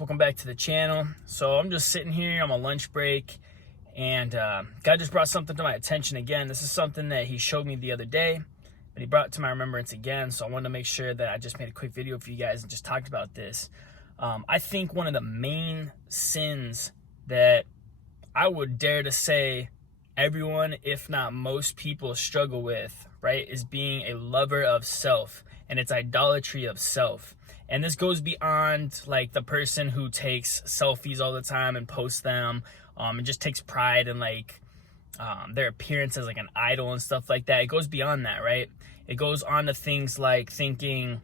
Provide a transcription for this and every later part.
Welcome back to the channel. So I'm just sitting here on my lunch break, and God just brought something to my attention again. This is something that he showed me the other day, but he brought it to my remembrance again. So I wanted to make sure that I just made a quick video for you guys and just talked about this. I think one of the main sins that I would dare to say everyone, if not most people, struggle with, right, is being a lover of self, and it's idolatry of self. And this goes beyond like the person who takes selfies all the time and posts them, and just takes pride in like their appearance as like an idol and stuff like that. It goes beyond that, right? It goes on to things like thinking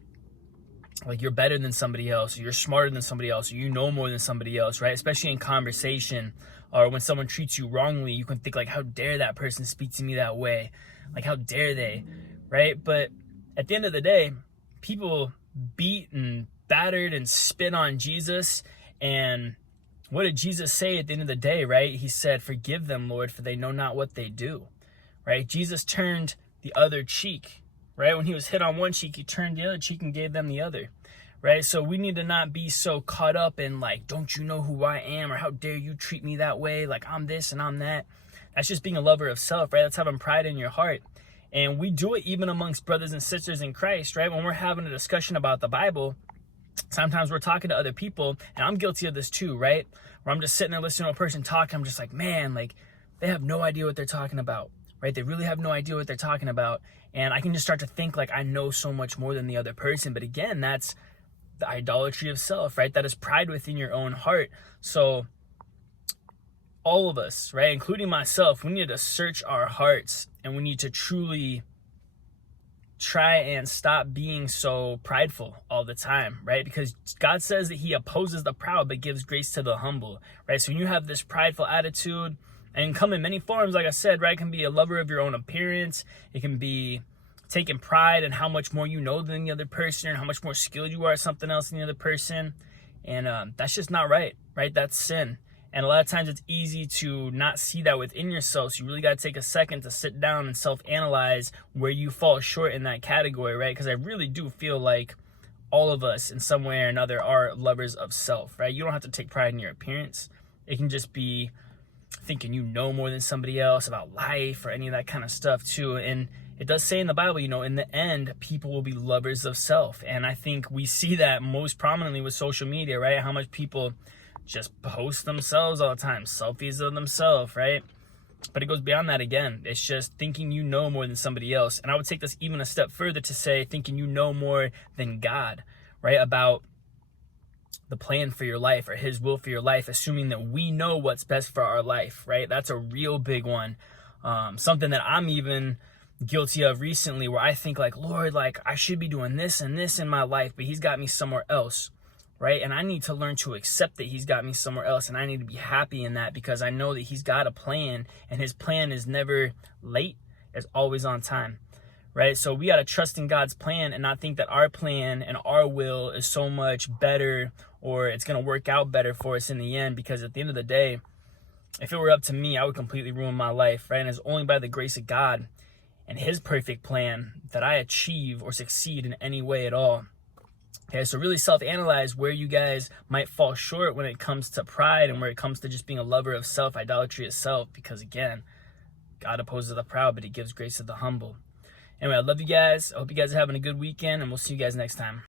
like you're better than somebody else, or you're smarter than somebody else, or you know more than somebody else, right? Especially in conversation, or when someone treats you wrongly, you can think like, how dare that person speak to me that way? Like, how dare they, right? But at the end of the day, people beat and battered and spit on Jesus. And what did Jesus say at the end of the day, right? He said, "Forgive them, Lord, for they know not what they do," right? Jesus turned the other cheek, right? When he was hit on one cheek, he turned the other cheek and gave them the other, right? So we need to not be so caught up in like, don't you know who I am? Or how dare you treat me that way? Like I'm this and I'm that. That's just being a lover of self, right? That's having pride in your heart. And we do it even amongst brothers and sisters in Christ, right? When we're having a discussion about the Bible, sometimes we're talking to other people, and I'm guilty of this too, right? Where I'm just sitting there listening to a person talk, I'm just like, man, like they have no idea what they're talking about, right? They really have no idea what they're talking about. And I can just start to think like I know so much more than the other person. But again, that's the idolatry of self, right? That is pride within your own heart. So all of us, right, including myself, we need to search our hearts, and we need to truly try and stop being so prideful all the time, right? Because God says that he opposes the proud but gives grace to the humble, right? So when you have this prideful attitude, and it can come in many forms, like I said, right? It can be a lover of your own appearance. It can be taking pride in how much more you know than the other person, and how much more skilled you are at something else than the other person. And that's just not right, right? That's sin. And a lot of times it's easy to not see that within yourself. So you really got to take a second to sit down and self-analyze where you fall short in that category, right? Because I really do feel like all of us in some way or another are lovers of self, right? You don't have to take pride in your appearance. It can just be thinking you know more than somebody else about life or any of that kind of stuff too. And it does say in the Bible, you know, in the end, people will be lovers of self. And I think we see that most prominently with social media, right? How much people just post themselves all the time, selfies of themselves, right? But it goes beyond that again. It's just thinking you know more than somebody else. And I would take this even a step further to say thinking you know more than God, right? About the plan for your life or his will for your life, assuming that we know what's best for our life, right? That's a real big one. Something that I'm even guilty of recently, where I think like, Lord, like I should be doing this and this in my life, but he's got me somewhere else, right? And I need to learn to accept that he's got me somewhere else, and I need to be happy in that, because I know that he's got a plan, and his plan is never late. It's always on time, right? So we got to trust in God's plan and not think that our plan and our will is so much better, or it's going to work out better for us in the end. Because at the end of the day, if it were up to me, I would completely ruin my life, right? And it's only by the grace of God and his perfect plan that I achieve or succeed in any way at all. Okay, so really self-analyze where you guys might fall short when it comes to pride and where it comes to just being a lover of self, idolatry of self, because again, God opposes the proud, but he gives grace to the humble. Anyway, I love you guys. I hope you guys are having a good weekend, and we'll see you guys next time.